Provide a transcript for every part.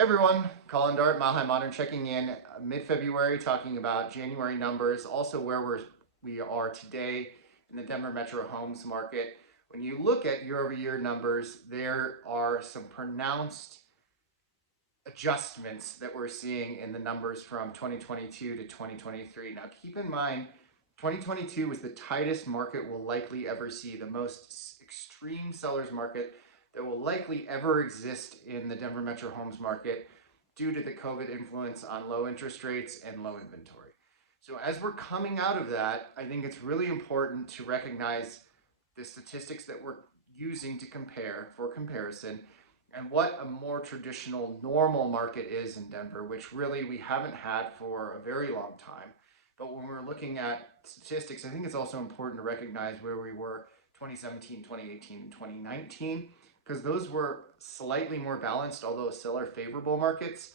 Hey everyone, Colin Dart, Mile High Modern, checking in mid-February, talking about January numbers, also where we are today in the Denver Metro homes market. When you look at year-over-year numbers, there are some pronounced adjustments that we're seeing in the numbers from 2022 to 2023. Now, keep in mind, 2022 was the tightest market we'll likely ever see, the most extreme seller's market that will likely ever exist in the Denver Metro homes market due to the COVID influence on low interest rates and low inventory. So as we're coming out of that, I think it's really important to recognize the statistics that we're using to compare for comparison and what a more traditional normal market is in Denver, which really we haven't had for a very long time. But when we're looking at statistics, I think it's also important to recognize where we were 2017, 2018, and 2019, because those were slightly more balanced, although seller favorable markets.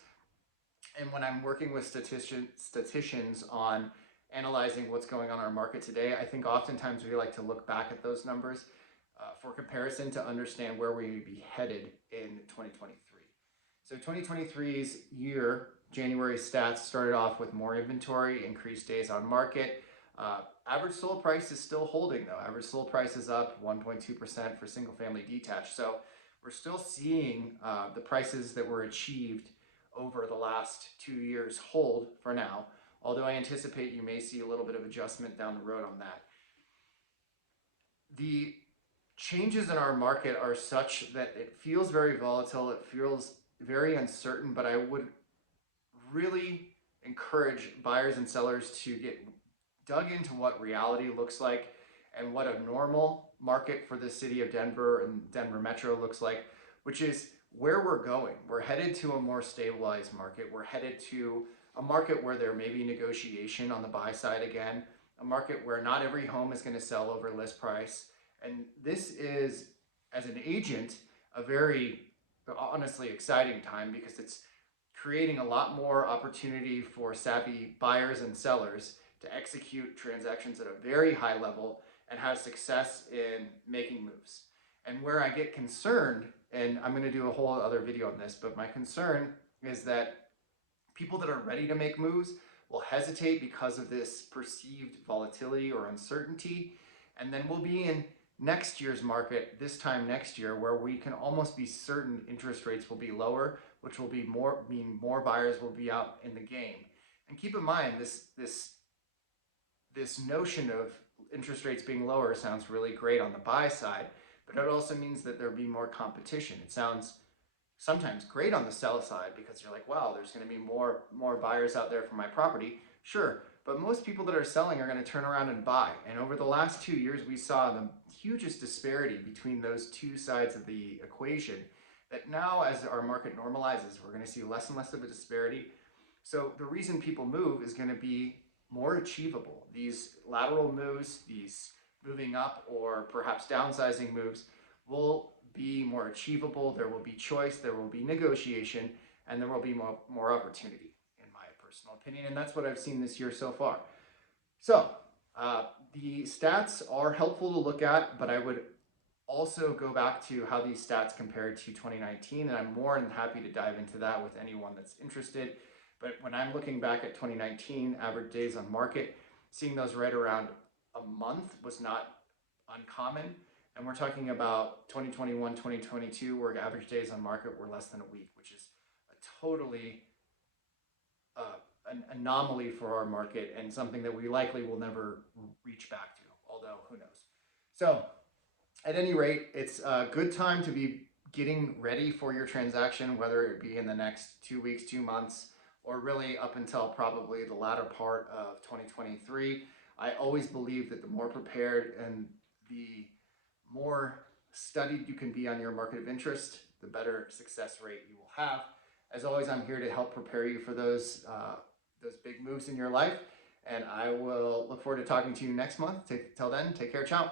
And when I'm working with statisticians on analyzing what's going on in our market today, I think oftentimes we like to look back at those numbers for comparison to understand where we may be headed in 2023. So 2023's year, January stats started off with more inventory, increased days on market. Average sold price is still holding though. Average sold price is up 1.2% for single family detached. So we're still seeing the prices that were achieved over the last 2 years hold for now, although I anticipate you may see a little bit of adjustment down the road on that. The changes in our market are such that it feels very volatile, it feels very uncertain, but I would really encourage buyers and sellers to get dug into what reality looks like and what a normal market for the city of Denver and Denver Metro looks like, which is where we're going. We're headed to a more stabilized market. We're headed to a market where there may be negotiation on the buy side again, a market where not every home is going to sell over list price. And this is, as an agent, a very honestly exciting time because it's creating a lot more opportunity for savvy buyers and sellers to execute transactions at a very high level and have success in making moves. And where I get concerned, and I'm going to do a whole other video on this, but my concern is that people that are ready to make moves will hesitate because of this perceived volatility or uncertainty. And then we'll be in next year's market this time next year where we can almost be certain interest rates will be lower, which will be mean more buyers will be out in the game. And keep in mind, this notion of interest rates being lower sounds really great on the buy side, but it also means that there'll be more competition. It sounds sometimes great on the sell side because you're like, wow, there's going to be more buyers out there for my property. Sure, but most people that are selling are going to turn around and buy. And over the last 2 years, we saw the hugest disparity between those two sides of the equation that now as our market normalizes, we're going to see less and less of a disparity. So the reason people move is going to be more achievable. These lateral moves, these moving up or perhaps downsizing moves will be more achievable. There will be choice, there will be negotiation, and there will be more opportunity, in my personal opinion. And that's what I've seen this year so far. So the stats are helpful to look at, but I would also go back to how these stats compared to 2019, and I'm more than happy to dive into that with anyone that's interested. But when I'm looking back at 2019 average days on market, seeing those right around a month was not uncommon. And we're talking about 2021, 2022, where average days on market were less than a week, which is a totally an anomaly for our market and something that we likely will never reach back to, although who knows. So at any rate, it's a good time to be getting ready for your transaction, whether it be in the next 2 weeks, 2 months, or really up until probably the latter part of 2023. I always believe that the more prepared and the more studied you can be on your market of interest, the better success rate you will have. As always, I'm here to help prepare you for those big moves in your life, and I will look forward to talking to you next month. Till then, take care, ciao.